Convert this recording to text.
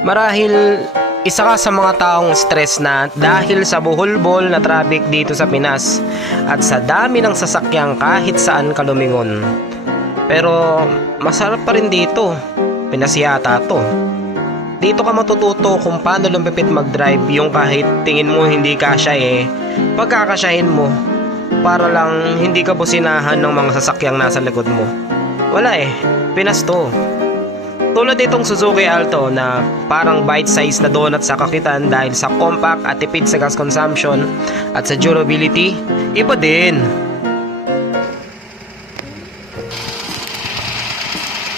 Marahil isa ka sa mga taong stress na dahil sa buhol-bol na traffic dito sa Pinas at sa dami ng sasakyang kahit saan ka lumingon. Pero masarap pa rin dito. Pinas yata to. Dito ka matututo kung paano lumpipit mag-drive, yung kahit tingin mo hindi kasya pagkakasyahin mo para lang hindi ka businahan ng mga sasakyang nasa likod mo. Wala Pinas to. Tulad itong Suzuki Alto na parang bite-size na donut sa kakitan dahil sa compact at tipid sa gas consumption at sa durability, iba din.